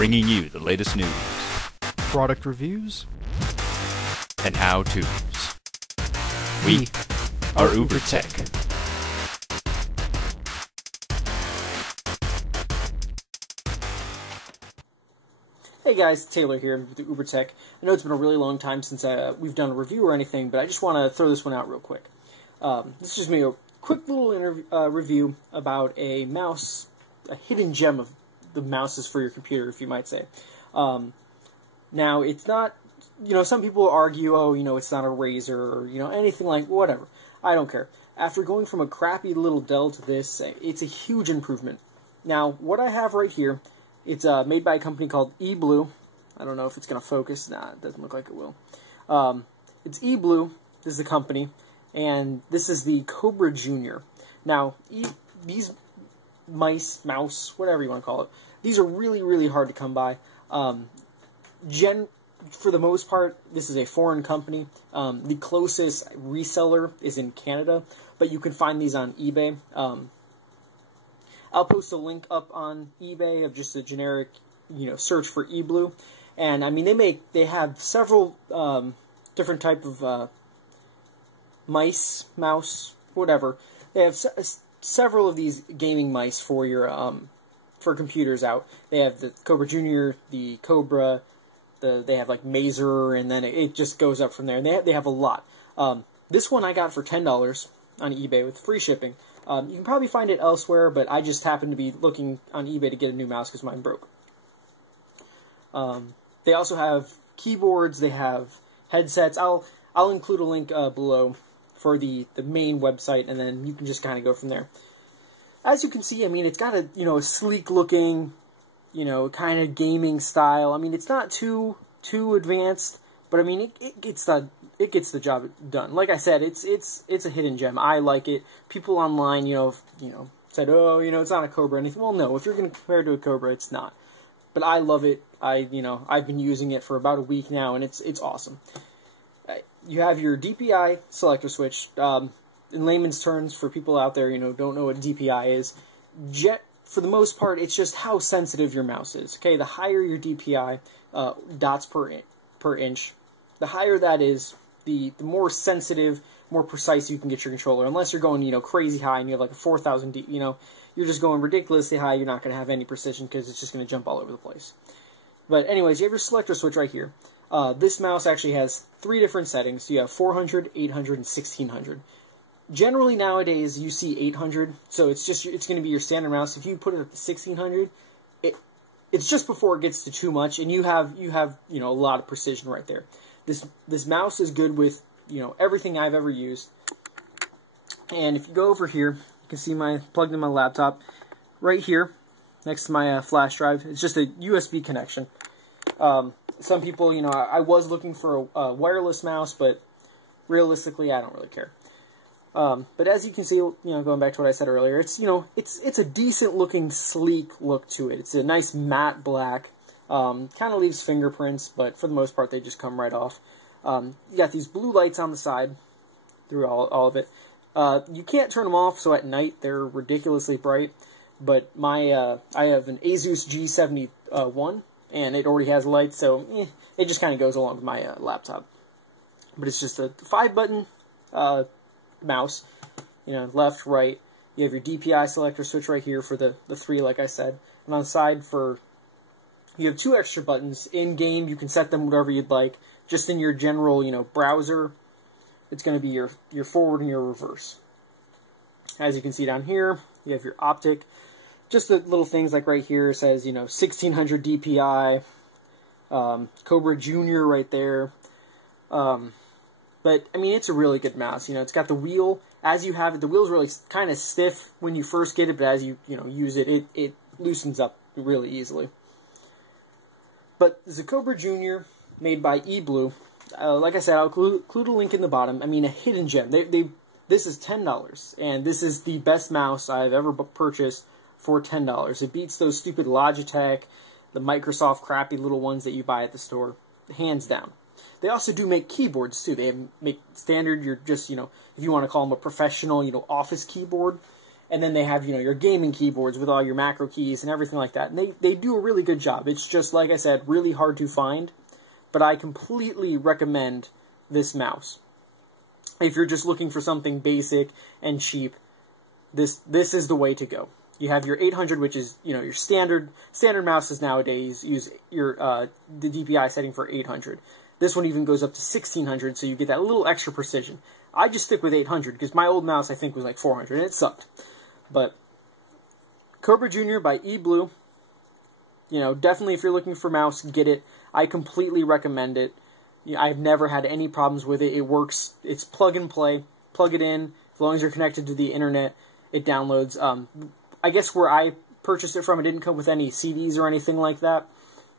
bringing you the latest news, product reviews, and how-tos. We are Uber Tech. Hey guys, Taylor here with the Uber Tech. I know it's been a really long time since we've done a review or anything, but I just want to throw this one out real quick. This is just me, a quick little review about a mouse, a hidden gem of the mouses for your computer, if you might say. Now, it's not, some people argue, oh, it's not a Razer or, anything like, whatever. I don't care. After going from a crappy little Dell to this, it's a huge improvement. Now, what I have right here, it's made by a company called eBlue. I don't know if it's going to focus. Nah, it doesn't look like it will. It's eBlue. This is the company. And this is the Cobra Junior. Now, these mouse, whatever you want to call it, these are really, really hard to come by. For the most part, this is a foreign company. The closest reseller is in Canada, but you can find these on eBay. I'll post a link up on eBay of just a generic, search for eBlue. And, I mean, they have several different type of mouse, whatever. They have several of these gaming mice for your for computers out. They have the Cobra Junior, the Cobra, they have like Mazer, and then it just goes up from there. And they have a lot. This one I got for $10 on eBay with free shipping. You can probably find it elsewhere, but I just happened to be looking on eBay to get a new mouse because mine broke. They also have keyboards. They have headsets. I'll include a link below for the main website, and then you can just kind of go from there. As you can see, I mean, it's got a sleek looking, kind of gaming style. I mean, it's not too advanced, but I mean, it gets the job done. Like I said, it's a hidden gem. I like it. People online, said, oh, it's not a Cobra or anything. Well, no, if you're going to compare it to a Cobra, it's not. But I love it. I've been using it for about a week now, and it's awesome. You have your Dpi Selector switch. In layman's terms, for people out there, don't know what Dpi is, for the most part, it's just how sensitive your mouse is. Okay, the higher your Dpi dots per inch, the higher that is, the more sensitive, more precise you can get your controller. Unless you're going, crazy high and you have like a 4,000 D, you're just going ridiculously high, you're not going to have any precision because it's just going to jump all over the place. But anyways, you have your selector switch right here. This mouse actually has 3 different settings. You have 400, 800, and 1600. Generally nowadays you see 800, so it's going to be your standard mouse. If you put it at the 1600, it's just before it gets to too much, and you have a lot of precision right there. This mouse is good with everything I've ever used. And if you go over here, you can see plugged in my laptop right here next to my flash drive. It's just a USB connection. Some people, I was looking for a wireless mouse, but realistically, I don't really care. But as you can see, going back to what I said earlier, it's a decent looking, sleek look to it. It's a nice matte black. Kind of leaves fingerprints, but for the most part, they just come right off. You got these blue lights on the side through all of it. You can't turn them off, so at night they're ridiculously bright. But I have an Asus G71, and it already has lights, so it just kind of goes along with my laptop. But it's just a 5-button mouse, left, right. You have your Dpi selector switch right here for the 3, like I said. And on the side you have 2 extra buttons. In game, you can set them whatever you'd like. Just in your general, browser, it's going to be your forward and your reverse. As you can see down here, you have your optic. Just the little things like right here says, 1600 DPI, Cobra Junior right there. But, I mean, it's a really good mouse. It's got the wheel. As you have it, the wheel's really kind of stiff when you first get it, but as you, use it, it loosens up really easily. But the Cobra Junior, made by eBlue, like I said, I'll include a link in the bottom. I mean, a hidden gem. This is $10, and this is the best mouse I've ever purchased for $10. It beats those stupid Logitech, the Microsoft crappy little ones that you buy at the store, hands down. They also do make keyboards, too. They make standard, if you want to call them a professional, office keyboard. And then they have, you know, your gaming keyboards with all your macro keys and everything like that. And they do a really good job. It's just, like I said, really hard to find. But I completely recommend this mouse. If you're just looking for something basic and cheap, this is the way to go. You have your 800, which is, you know, your standard mouses nowadays use your the DPI setting for 800. This one even goes up to 1600, so you get that little extra precision. I just stick with 800 because my old mouse I think was like 400 and it sucked. But Cobra Jr. by eBlue, you know, definitely if you're looking for mouse, get it. I completely recommend it. You know, I've never had any problems with it. It works. It's plug and play. Plug it in. As long as you're connected to the internet, it downloads. I guess where I purchased it from, it didn't come with any CDs or anything like that.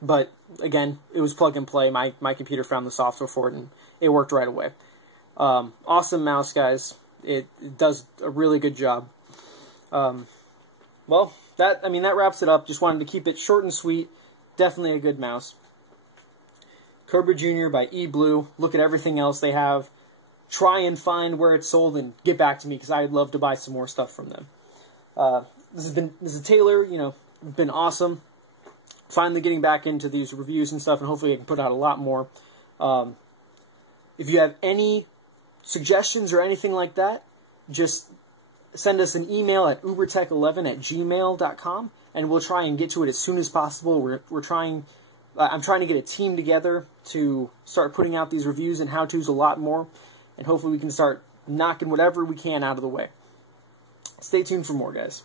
But again, it was plug and play. My computer found the software for it, and it worked right away. Awesome mouse, guys. It does a really good job. Well, that wraps it up. Just wanted to keep it short and sweet. Definitely a good mouse. Cobra Jr. by eBlue. Look at everything else they have. Try and find where it's sold and get back to me because I'd love to buy some more stuff from them. This is Taylor. You know, been awesome. Finally getting back into these reviews and stuff, and hopefully I can put out a lot more. If you have any suggestions or anything like that, just send us an email at ubertech11@gmail.com, and we'll try and get to it as soon as possible. I'm trying to get a team together to start putting out these reviews and how-tos a lot more, and hopefully we can start knocking whatever we can out of the way. Stay tuned for more, guys.